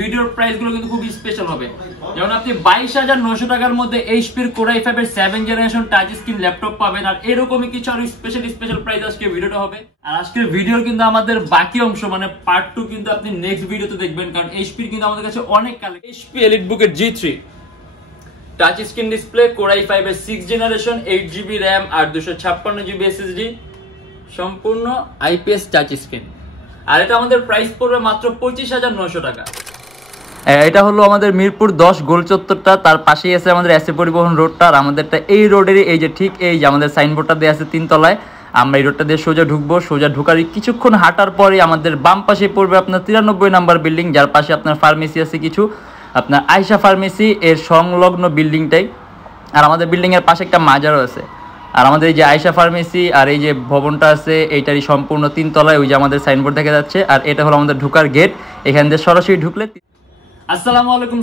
ভিডিওর প্রাইসগুলো কিন্তু খুব স্পেশাল হবে। যেমন আপনি 22,900 টাকার মধ্যে এইচপির Core i5 এর 7 জেনারেশন টাচ স্ক্রিন ল্যাপটপ পাবেন। আর এরকমই কিছু আরো স্পেশাল প্রাইস আজকে ভিডিওটা হবে। আর আজকের ভিডিওর কিন্তু আমাদের বাকি অংশ মানে পার্ট 2 কিন্তু আপনি নেক্সট ভিডিওতে দেখবেন, কারণ এইচপির কিন্তু আমাদের কাছে অনেক কালেকশন। এইচপি Elitebook এর G3 touch screen display, Core i5 এর 6 জেনারেশন, 8GB RAM আর 256GB SSD, সম্পূর্ণ IPS টাচ স্ক্রিন। আর এটা আমাদের প্রাইস পড়বে মাত্র 25,900 টাকা। এটা হলো আমাদের মিরপুর 10 গোল চত্বরটা, তার পাশেই আছে আমাদের এসএ পরিবহন রোডটা। আর আমাদেরটা এই রোডেরই এই যে ঠিক এই যে আমাদের সাইনবোর্ডটা দেওয়া আছে 3 তলায়। আমরা এই রোডটা দিয়ে সোজা ঢুকবো, সোজা ঢুকার কিছুক্ষণ হাঁটার পরে আমাদের বাম পাশে পড়বে আপনার 93 নাম্বার বিল্ডিং, যার পাশে আপনার ফার্মেসি আছে কিছু, আপনার আয়শা ফার্মেসি এর সংলগ্ন বিল্ডিংটাই। আর আমাদের বিল্ডিং এর পাশে একটা মাজারও আছে। আর আমাদের এই যে আয়শা ফার্মেসি আর এই যে ভবনটা আছে এইটারই সম্পূর্ণ 3 তলায় ওই যে আমাদের সাইনবোর্ড দেখা যাচ্ছে। আর এটা হলো আমাদের ঢোকার গেট, এখান দিয়ে সরাসরি ঢুকলে। আসসালামু আলাইকুম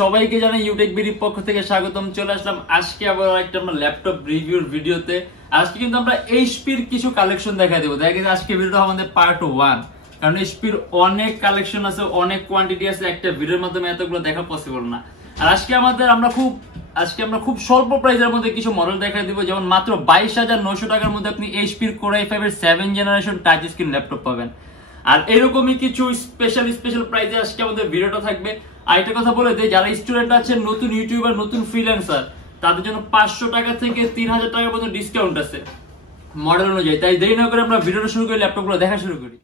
সবাইকে জানাই Youtechbd পক্ষ থেকে স্বাগতম। চলে আসলাম আজকে আবার একটা আমরা ল্যাপটপ রিভিউর ভিডিওতে। আজকে কিন্তু আমরা এইচপির কিছু কালেকশন দেখাই দেবো। দেখা গেছে আজকে ভিডিওটা আমাদের পার্ট 1, কারণ এইচপির অনেক কালেকশন আছে, অনেক কোয়ান্টিটি আছে, একটা ভিডিওর মাধ্যমে এতগুলো দেখা পসিবল না। আর আজকে আমরা খুব স্বল্প প্রাইসের মধ্যে কিছু মডেল দেখাই দিব। যেমন মাত্র 22,900 টাকার মধ্যে আপনি এইচপির Core i5 এর 7 জেনারেশন টাচ স্ক্রিন ল্যাপটপ পাবেন। আর এরকমই কিছু স্পেশাল প্রাইজে আজকে আমাদের ভিডিওটা থাকবে। আর একটা কথা বলে দেই, যারা স্টুডেন্ট আছেন, নতুন ইউটিউবার, নতুন ফ্রিল্যান্সার, তাদের জন্য 500 টাকা থেকে 3,000 টাকা পর্যন্ত ডিসকাউন্ট আছে মডেল অনুযায়ী। তাই দেরি না করে আমরা ভিডিওটা শুরু করি, ল্যাপটপগুলো দেখা শুরু করি।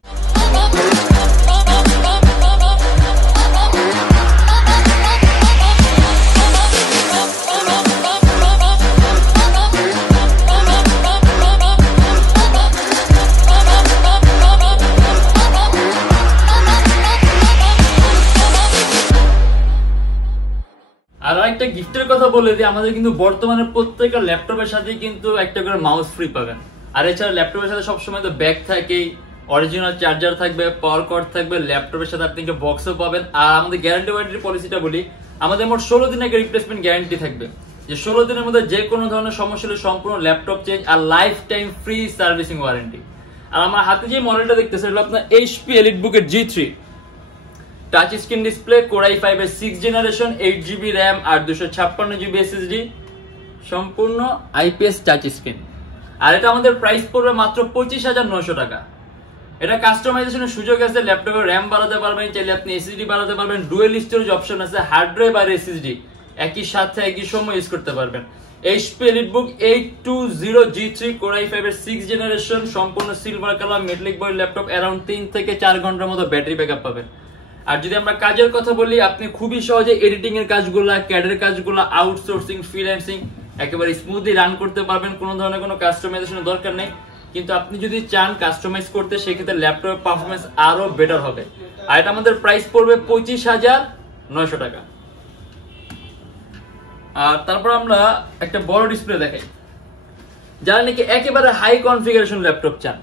আর একটা গিফটের কথা বলে দিই, আমাদের কিন্তু বর্তমানে প্রত্যেকটা ল্যাপটপের সাথে কিন্তু একটা করে মাউস ফ্রি পাবেন। আর এছাড়া ল্যাপটপের সাথে সবসময় তো ব্যাগ থাকেই, অরিজিনাল চার্জার থাকবে, পাওয়ার কর্ড থাকবে, ল্যাপটপের সাথে আপনি একটা বক্সও পাবেন। আর আমাদের গ্যারান্টি ওয়ারেন্টি পলিসিটা বলি, আমাদের মোট 16 দিনের একটা রিপ্লেসমেন্ট গ্যারান্টি থাকবে, যে 16 দিনের মধ্যে যে কোনো ধরনের সমস্যা হলে সম্পূর্ণ ল্যাপটপ চেঞ্জ আর lifetime free servicing warranty. আর আমার হাতে যে মডেলটা দেখতেছে এটা আপনার এইচপি Elitebook এর G3 touch screen display, Core i5 এর 6 জেনারেশন, 8GB RAM আর 256GB SSD, সম্পূর্ণ IPS টাচ স্ক্রিন। আর এটা আমাদের প্রাইস পড়বে মাত্র 25,900 টাকা। এটা কাস্টমাইজেশনের সুযোগ আছে, ল্যাপটপে RAM বাড়াতে পারবেন, চাইলে আপনি SSD বাড়াতে পারবেন, ডুয়েল স্টোরেজ অপশন আছে, হার্ড ড্রাইভ আর SSD একই সাথে একই সময় ইউজ করতে পারবেন। HP Elitebook 820 G3 Core i5 এর 6 জেনারেশন, সম্পূর্ণ silver colour metallic body laptop, around 3 থেকে 4 ঘন্টার মতো ব্যাটারি ব্যাকআপ পাবেন। আর যদি আমরা কাজের কথা বলি, আপনি খুবই সহজে এডিটিং এর কাজগুলা, ক্যাডের কাজগুলা, আউটসোর্সিং, ফ্রিল্যান্সিং একেবারে স্মুথলি রান করতে পারবেন। কোনো ধরনের কোনো কাস্টমাইজেশনের দরকার নেই। কিন্তু আপনি যদি চান কাস্টমাইজ করতে, সেক্ষেত্রে ল্যাপটপের পারফরমেন্স আরো বেটার হবে। আর এটা আমাদের প্রাইস পড়বে 25,900 টাকা। আর তারপর আমরা একটা বড় ডিসপ্লে দেখাই, যারা নাকি একেবারে হাই কনফিগারেশন ল্যাপটপ চান,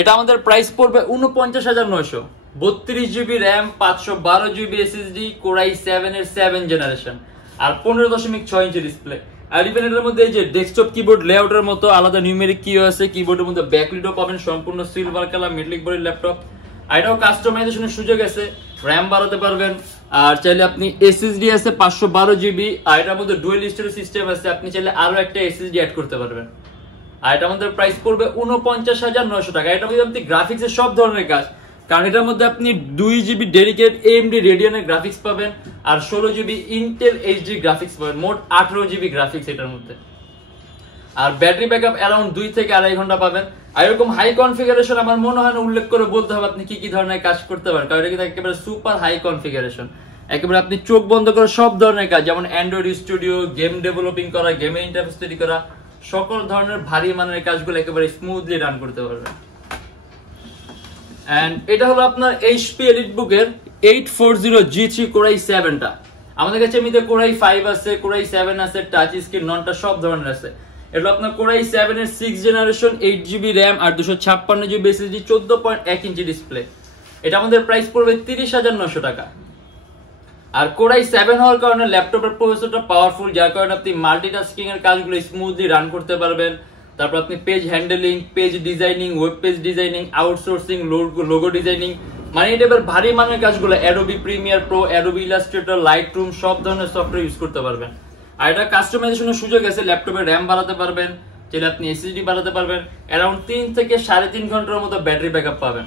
এটা আমাদের প্রাইস পড়বে 49,900। 32GB RAM, 512GB SSD, Core i7 এর 7 জেনারেশন আর 15.6 ইঞ্চি ডিসপ্লে। আর ইভেন এর মধ্যে এই যে ডেস্কটপ কিবোর্ড লেআউটের মতো আলাদা নিউমেরিক কি আছে, কিবোর্ডের মধ্যে ব্যাকলিটও পাবেন, সম্পূর্ণ silver colour metallic body laptop. আর এটাও কাস্টমাইজেশনের সুযোগ আছে, RAM বাড়াতে পারবেন। আর চাইলে আপনি SSD আছে 512GB, আর এটার মধ্যে ডুয়েল স্টোরেজ সিস্টেম আছে, আপনি চাইলে আরো একটা SSD অ্যাড করতে পারবেন। আর এটা আমাদের প্রাইস পড়বে 49,900 টাকা। এটার মধ্যে আপনি গ্রাফিক্সের সব ধরনের কাজ, কারণ এটার মধ্যে আপনি 2GB ডেডিকেট AMD রেডিয়নের গ্রাফিক্স পাবেন আর 16GB ইন্টেল HD গ্রাফিক্স পাবেন, মোট 18GB গ্রাফিক্স এটার মধ্যে। আর ব্যাটারি ব্যাকআপ অ্যারাউন্ড 2 থেকে 2.5 ঘন্টা পাবেন। আর এরকম হাই কনফিগারেশন আমার মনে হয় না উল্লেখ করে বলতে হবে আপনি কি কি ধরনের কাজ করতে পারেন, কারণ এটা কিন্তু একেবারে সুপার হাই কনফিগারেশন। একেবারে আপনি চোখ বন্ধ করে সব ধরনের কাজ, যেমন অ্যান্ড্রয়েড স্টুডিও, গেম ডেভেলপিং করা, গেমের ইন্টারফেস তৈরি করা, সকল ধরনের ভারী মানের কাজগুলো একেবারে স্মুথলি রান করতে পারবেন। এন্ড এটা হলো আপনার এইচপি Elitebook এর 840 G3 Core i7 টা। আমাদের কাছে এমনিতে Core i5 আছে, Core i7 আছে, টাচ স্ক্রিন ননটা সব ধরনের আছে। এটা আপনার Core i7 এর 6 জেনারেশন, 8GB RAM আর 256GB SSD, 14.1 ইঞ্চি ডিসপ্লে। এটা আমাদের প্রাইস পড়বে 30,900 টাকা। আর Core i7 হওয়ার কারণে ল্যাপটপের প্রসেসরটা পাওয়ারফুল, যার কারণে আপনি মাল্টিটাস্কিং এর কাজগুলো স্মুথলি রান করতে পারবেন। তারপর আপনি page handling, page designing, web page designing, outsourcing, logo designing মানে এই টাইপের ভারী মানের কাজগুলো Adobe Premiere Pro, Adobe Illustrator, Lightroom সব ধরনের সফটওয়্যার ইউজ করতে পারবেন। আর এটা কাস্টমাইজেশনের সুযোগ আছে, ল্যাপটপে র্যাম বাড়াতে পারবেন, যেটা আপনি এসএসডি বাড়াতে পারবেন, অ্যারাউন্ড 3 থেকে 3.5 ঘন্টার মতো ব্যাটারি ব্যাকআপ পাবেন।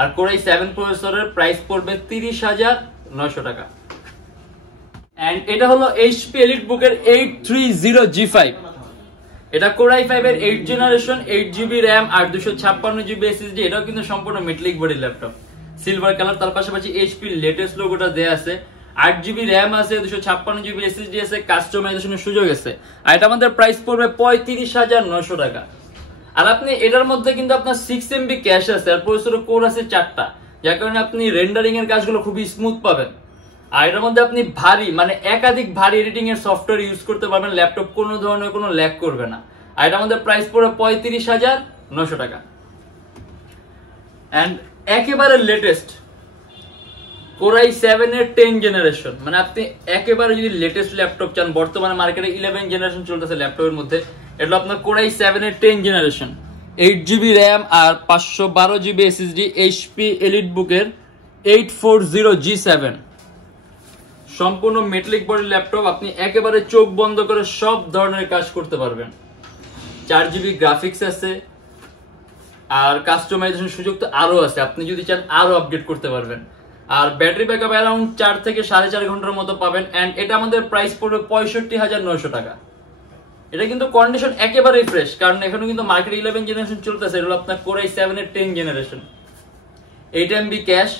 আর Core i7 প্রসেসরের প্রাইস পড়বে 30,900 টাকা। এন্ড এটা হলো HP Elitebook এর 830G5। এটা Core i5 এর 8 জেনারেশন, 8GB RAM আর 256GB SSD। এটাও কিন্তু সম্পূর্ণ metallic body laptop, silver colour. তার পাশাপাশি HP লেটেস্ট লোগোটা দেয়া আছে, 8GB RAM আছে, 256GB SSD আছে, কাস্টমাইজেশনের সুযোগ আছে। আর এটা আমাদের প্রাইস পড়বে 35,900 টাকা। আর আপনি এটার মধ্যে কিন্তু আপনার 6MB ক্যাশ আছে, আর প্রসেসর কোর আছে 4টা, যার কারণে আপনি রেন্ডারিং এর কাজগুলো খুবই স্মুথ পাবেন। আর এটার মধ্যে আপনি ভারী মানে একাধিক ভারী এডিটিং এর সফটওয়্যার ইউজ করতে পারবেন, ল্যাপটপ কোনো ধরনের কোনো ল্যাগ করবে না। আর এটা আমাদের প্রাইস পড়বে 35,900 টাকা। এন্ড একেবারে লেটেস্ট Core i7 এর 10 জেনারেশন, মানে আপনি একেবারে যদি লেটেস্ট ল্যাপটপ চান, বর্তমানে মার্কেটে 11 জেনারেশন চলতেছে ল্যাপটপের মধ্যে, এটা আপনার Core i7 এর 10 জেনারেশন, 8GB RAM আর 512GB SSD, HP Elitebook এর 840G7, সম্পূর্ণ মেটালিক বডি ল্যাপটপ। আপনি একেবারে চোখ বন্ধ করে সব ধরনের কাজ করতে পারবেন। 4GB গ্রাফিক্স আছে, আর কাস্টমাইজেশন সুযোগ তো আরো আছে, আপনি যদি চান আরো আপডেট করতে পারবেন। আর ব্যাটারি ব্যাকআপ অ্যারাউন্ড 4 থেকে 4.5 ঘন্টার মতো পাবেন। এন্ড এটা আমাদের প্রাইস পড়বে 65,900 টাকা। এটা কিন্তু কন্ডিশন একেবারেই ফ্রেশ, কারণ এখানে কিন্তু মার্কেটে 11 জেনারেশন চলতেছে। এটা হলো আপনার Core i7 এর 10 জেনারেশন, 8MB ক্যাশ।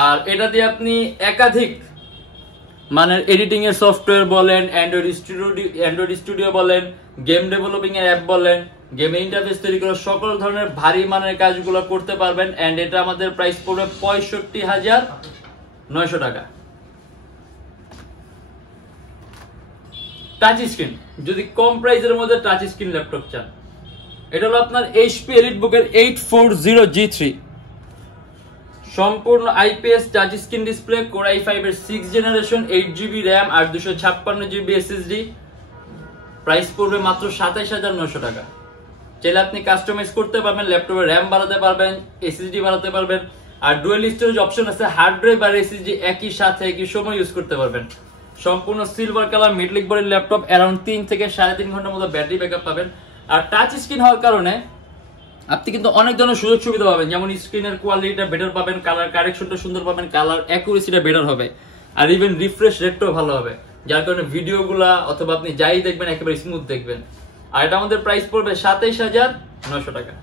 আর এটা দিয়ে আপনি একাধিক মানে এডিটিং এর সফটওয়্যার বলেন, অ্যান্ড্রয়েড স্টুডিও বলেন, গেম ডেভেলপিং এর অ্যাপ বলেন, গেমের ইন্টারফেস তৈরি করে সকল ধরনের ভারী মানের কাজগুলো করতে পারবেন। এন্ড এটা আমাদের প্রাইস পড়বে 65,900 টাকা। টাচ স্ক্রিন, যদি কম প্রাইসের মধ্যে টাচ স্ক্রিন ল্যাপটপ চান, এটা হলো আপনার HP Elitebook এর 840G3, সম্পূর্ণ IPS touch screen display, Core i5 এর 6 জেনারেশন, 8GB RAM আর 256GB SSD। প্রাইস পড়বে মাত্র 27,900 টাকা। চাইলে আপনি কাস্টমাইজ করতে পারবেন, ল্যাপটপে র্যাম বাড়াতে পারবেন, এসএসডি বাড়াতে পারবেন, আর ডুয়াল স্টোরেজ অপশন আছে, হার্ড ড্রাইভ আর এসএসডি একই সাথে একই সময় ইউজ করতে পারবেন। সম্পূর্ণ সিলভার কালার মেটালিক বডির ল্যাপটপ, অ্যারাউন্ড 3 থেকে 3.5 ঘন্টার মতো ব্যাটারি ব্যাকআপ পাবেন। আর টাচ স্ক্রিন হওয়ার কারণে আপনি কিন্তু অনেক ধরনের সুযোগ সুবিধা পাবেন, যেমন স্ক্রিনের কোয়ালিটিটা বেটার পাবেন, কালার কারেকশনটা সুন্দর পাবেন, কালার অ্যাকুরেসিটা বেটার হবে, আর ইভেন রিফ্রেশ রেটটাও ভালো হবে, যার কারণে ভিডিওগুলা অথবা আপনি যাই দেখবেন একেবারে স্মুথ দেখবেন। আর এটা আমাদের প্রাইস পড়বে 27,900 টাকা।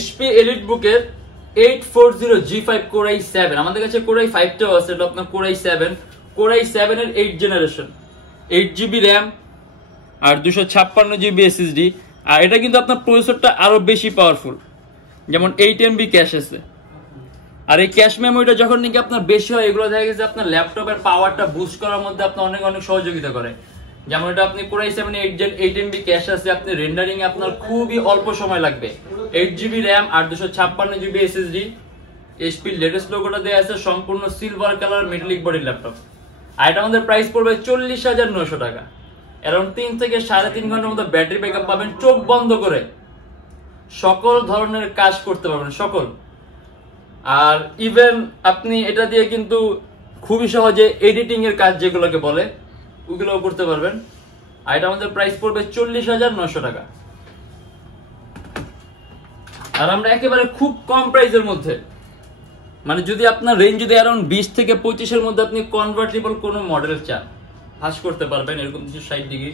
HP Elitebook এর 840G5 Core i7, আমাদের কাছে Core i5 টাও আছে, এটা আপনার Core i7 এর 8 জেনারেশন, 8GB RAM আর 256GB SSD। আর এটা কিন্তু আপনার প্রসেসরটা আরো বেশি পাওয়ারফুল, যেমন 8MB ক্যাশ আছে। আর এই ক্যাশ মেমোরিটা যখন নাকি আপনার বেশি হয়, এগুলো দেখা গেছে আপনার ল্যাপটপের পাওয়ারটা বুস্ট করার মধ্যে আপনার অনেক অনেক সহযোগিতা করে। যেমন এটা আপনি Core i7 8MB ক্যাশ আছে, আপনি রেন্ডারিং এ আপনার খুবই অল্প সময় লাগবে, 8GB RAM আর 256GB SSD। HP লেটেস্ট লোগোটা দেয়া আছে, সম্পূর্ণ silver colour metallic body laptop. আর এটা আমাদের প্রাইস পড়বে 40,900 টাকা। অ্যারাউন্ড 3 থেকে 3.5 ঘন্টার মতো ব্যাটারি ব্যাকআপ পাবেন, চোখ বন্ধ করে সকল ধরনের কাজ করতে পারবেন, সকল। আর ইভেন আপনি এটা দিয়ে কিন্তু খুবই সহজে এডিটিং এর কাজ যেগুলোকে বলে ওগুলোও করতে পারবেন। আর এটা আমাদের প্রাইস পড়বে 40,900 টাকা। আর আমরা একেবারে খুব কম প্রাইসের মধ্যে, মানে যদি আপনার রেঞ্জ যদি অ্যারাউন্ড 20 থেকে 25 এর মধ্যে আপনি কনভার্টেবল কোনো মডেল চান, হাস করতে পারবেন এরকম 360 ডিগ্রি।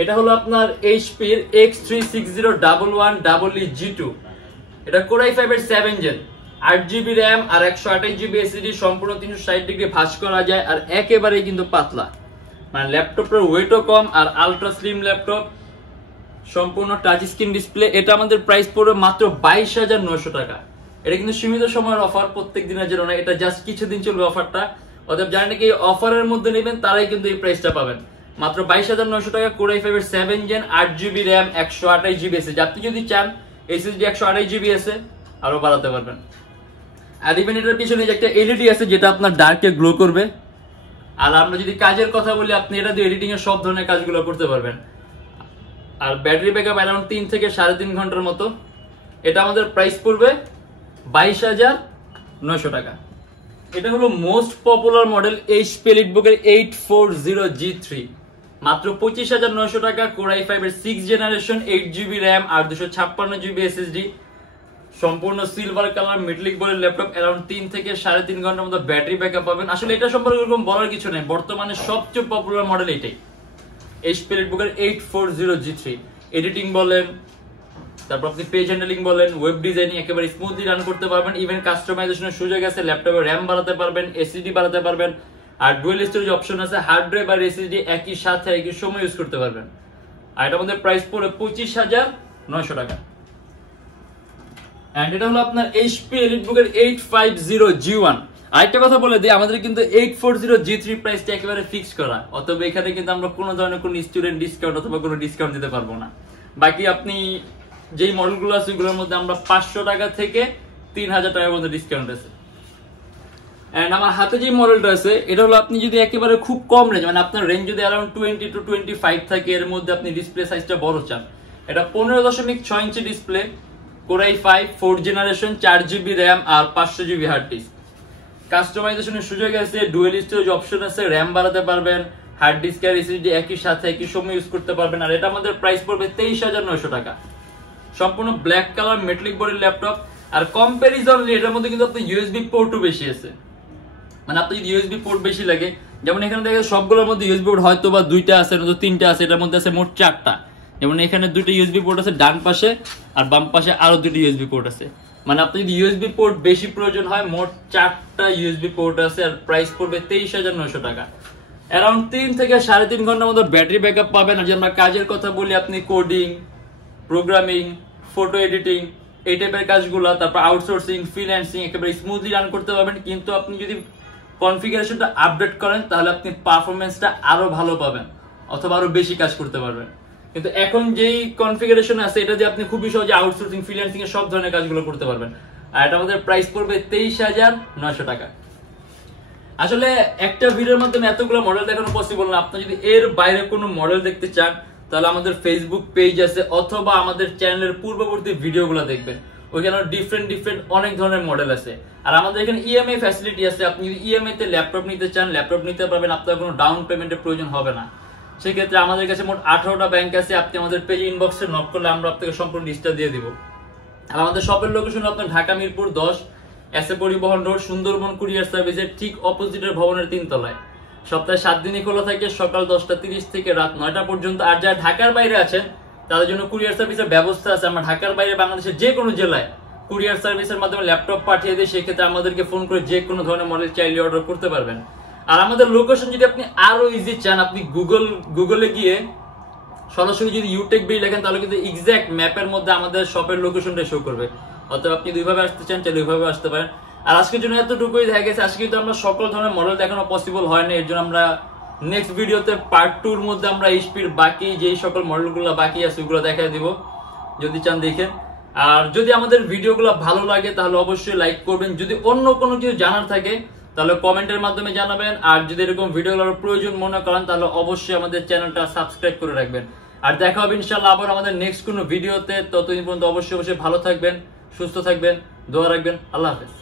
এটা হলো আপনার HP এর X36011EE G2, এটা Core i5 এর 7 জেন, 8GB RAM আর 128GB SSD, সম্পূর্ণ 360 ডিগ্রি ভাঁজ করা যায়, আর একেবারেই কিন্তু পাতলা, মানে ল্যাপটপের ওয়েটও কম, আর আলট্রা স্লিম ল্যাপটপ, সম্পূর্ণ টাচ স্ক্রিন ডিসপ্লে। এটা আমাদের প্রাইস পড়বে মাত্র 22,900 টাকা। এটা কিন্তু সীমিত সময়ের অফার, প্রত্যেক দিনের জন্য না, এটা জাস্ট কিছুদিন চলবে অফারটা। অতএব যারা নাকি অফারের মধ্যে নেবেন তারাই কিন্তু এই প্রাইসটা পাবেন, মাত্র 22,900 টাকা। Core i5 এর 7 gen, 8GB RAM, 128GB SSD। আপনি যদি চান SSD 128GB আছে আরো বাড়াতে পারবেন। আর ইভেন এটার পিছনে যে একটা LED আছে যেটা আপনার ডার্কে গ্লো করবে। আর আমরা যদি কাজের কথা বলি, আপনি এটা দিয়ে এডিটিং এর সব ধরনের কাজগুলো করতে পারবেন। আর ব্যাটারি ব্যাকআপ অ্যারাউন্ড 3 থেকে 3.5 ঘন্টার মতো। এটা আমাদের প্রাইস পড়বে 22,900 টাকা। এটা হলো মোস্ট পপুলার মডেল এইচপি এলিটবুকের 840G3, মাত্র 25,900 টাকা। কোর i5 এর 6th জেনারেশন, 8GB RAM আর 256GB SSD, সম্পূর্ণ সিলভার কালার মেটালিক বডির ল্যাপটপ। অ্যারাউন্ড 3 থেকে 3.5 ঘন্টার মতো ব্যাটারি ব্যাকআপ পাবেন। আসলে এটা সম্পর্কে এরকম বলার কিছু নেই, বর্তমানে সবচেয়ে পপুলার মডেল এটাই, এইচপি এলিটবুকের 840G3। এডিটিং বলেন, তারপর আপনি পেজ হ্যান্ডলিং বলেন, ওয়েব ডিজাইনিং একেবারে স্মুথলি রান করতে পারবেন। ইভেন কাস্টমাইজেশনের সুযোগ আছে, ল্যাপটপে র্যাম বাড়াতে পারবেন, এসএসডি বাড়াতে পারবেন, আর ডুয়াল স্টোরেজ অপশন আছে। হার্ড ড্রাইভ আর এসএসডি একই সাথে একই সময় ইউজ করতে পারবেন। আর এটা আমাদের প্রাইস পড়ে 25,900 টাকা। এন্ড এটা হলো আপনার এইচপি এলিটবুকের 850G1। আরেকটা কথা বলে দিই, আমাদের কিন্তু 840G3 প্রাইসটা একেবারে ফিক্স করা, অথবা এখানে কিন্তু আমরা কোনো ধরনের কোনো স্টুডেন্ট ডিসকাউন্ট অথবা কোনো ডিসকাউন্ট দিতে পারবো না। বাকি আপনি যেই মডেলগুলো আছে ওগুলোর মধ্যে আমরা 500 টাকা থেকে 3,000 টাকার মধ্যে ডিসকাউন্ট আছে। এন্ড আমার হাতে যে মডেলটা আছে এটা হলো আপনি যদি একেবারে খুব কম রেঞ্জ, মানে আপনার রেঞ্জ যদি অ্যারাউন্ড 20 to 25 থাকে, এর মধ্যে আপনি ডিসপ্লে সাইজটা বড় চান, এটা 15.6 ইঞ্চি display, core i5 4th generation, 4GB RAM আর 500GB হার্ড ডিস্ক। কাস্টমাইজেশনের সুযোগ আছে, ডুয়াল স্টোরেজ অপশন আছে, র্যাম বাড়াতে পারবেন, হার্ড ডিস্ক আর এসএসডি একই সাথে একই সময় ইউজ করতে পারবেন। আর এটা আমাদের প্রাইস পড়বে 23,900 টাকা। সম্পূর্ণ ব্ল্যাক কালার মেটালিক বডির ল্যাপটপ। আর কম্পারিজনলি এটার মধ্যে কিন্তু আপনার ইউএসবি পোর্টও বেশি আছে, মানে আপনার যদি ইউএসবি পোর্ট বেশি লাগে, যেমন এখানে দেখেন সবগুলোর মধ্যে ইউএসবি পোর্ট হয়তো বা 2টা আছে, নয়তো 3টা আছে, এটার মধ্যে আছে মোট 4টা। যেমন এখানে 2টা ইউএসবি পোর্ট আছে ডান পাশে, আর বাম পাশে আরো 2টি ইউএসবি পোর্ট আছে। মানে আপনি যদি ইউএসবি পোর্ট বেশি প্রয়োজন হয়, মোট 4টা ইউএসবি পোর্ট আছে। আর প্রাইস পড়বে 23,900 টাকা। অ্যারাউন্ড 3 থেকে 3.5 ঘন্টার মতো ব্যাটারি ব্যাকআপ পাবেন। আর যদি আমরা কাজের কথা বলি, আপনি কোডিং, প্রোগ্রামিং, ফটো এডিটিং এই টাইপের কাজগুলো, তারপর আউটসোর্সিং, ফ্রিল্যান্সিং একেবারে স্মুথলি রান করতে পারবেন। কিন্তু আপনি যদি কনফিগারেশনটা আপডেট করেন তাহলে আপনি পারফরমেন্সটা আরো ভালো পাবেন, অথবা আরো বেশি কাজ করতে পারবেন। কিন্তু এখন যেই কনফিগারেশন আছে এটা দিয়ে আপনি খুবই সহজে আউটসোর্সিং, ফ্রিল্যান্সিং এর সব ধরনের কাজগুলো করতে পারবেন। আর এটা আমাদের প্রাইস পড়বে 23,900 টাকা। আসলে একটা ভিডিওর মাধ্যমে এতগুলো মডেল দেখানো পসিবল না। আপনি যদি এর বাইরে কোনো মডেল দেখতে চান তাহলে আমাদের ফেসবুক পেজ আছে, অথবা আমাদের চ্যানেলের পূর্ববর্তী ভিডিওগুলো দেখবেন, ওইখানে ডিফারেন্ট অনেক ধরনের মডেল আছে। আর আমাদের এখানে ইএমআই ফ্যাসিলিটি আছে, আপনি যদি ইএমআই তে ল্যাপটপ নিতে চান ল্যাপটপ নিতে পারবেন, আপনার কোনো ডাউন পেমেন্টের প্রয়োজন হবে না। সেক্ষেত্রে আমাদের কাছে মোট 18টা ব্যাংক আছে, আপনি আমাদের পেজ ইনবক্সে নক করলে আমরা আপনাকে সম্পূর্ণ লিস্টটা দিয়ে দিব। আর আমাদের শপের লোকেশন আপনার ঢাকা মিরপুর 10, এসএ পরিবহন রোড, সুন্দরবন কুরিয়ার সার্ভিসের ঠিক অপোজিটের ভবনের 3 তলায়। সপ্তাহে 7 দিনই খোলা থাকে, সকাল 10টা 30 থেকে রাত 9টা পর্যন্ত। আর যারা ঢাকার বাইরে আছেন তাদের জন্য কুরিয়ার সার্ভিসের ব্যবস্থা আছে। আমরা ঢাকার বাইরে বাংলাদেশের যে কোনো জেলায় কুরিয়ার সার্ভিসের মাধ্যমে ল্যাপটপ পাঠিয়ে দিই, সেক্ষেত্রে আমাদেরকে ফোন করে যে কোনো ধরনের মডেল চাইলে অর্ডার করতে পারবেন। আর আমাদের লোকেশন যদি আপনি আরো ইজি চান, আপনি গুগলে গিয়ে সরাসরি যদি Youtechbd লেখেন তাহলে কিন্তু এক্সাক্ট ম্যাপের মধ্যে আমাদের শপের লোকেশনটা শো করবে। অথবা আপনি দুইভাবে আসতে চান চাইলে ওইভাবে আসতে পারেন। আর আজকের জন্য এতটুকুই দেখা গেছে। আজকে কিন্তু আমরা সকল ধরনের মডেল দেখানো পসিবল হয় না, এর জন্য আমরা নেক্সট ভিডিওতে পার্ট 2 এর মধ্যে আমরা এইচপির বাকি যেই সকল মডেলগুলো বাকি আছে ওগুলো দেখাই দিব, যদি চান দেখেন। আর যদি আমাদের ভিডিওগুলো ভালো লাগে তাহলে অবশ্যই লাইক করবেন। যদি অন্য কোনো কিছু জানার থাকে তাহলে কমেন্টের মাধ্যমে জানাবেন। আর যদি এরকম ভিডিওগুলোর প্রয়োজন মনে করেন তাহলে অবশ্যই আমাদের চ্যানেলটা সাবস্ক্রাইব করে রাখবেন। আর দেখা হবে ইনশাআল্লাহ আবার আমাদের নেক্সট কোনো ভিডিওতে। ততদিন পর্যন্ত অবশ্যই ভালো থাকবেন, সুস্থ থাকবেন, দোয়া রাখবেন। আল্লাহ হাফেজ।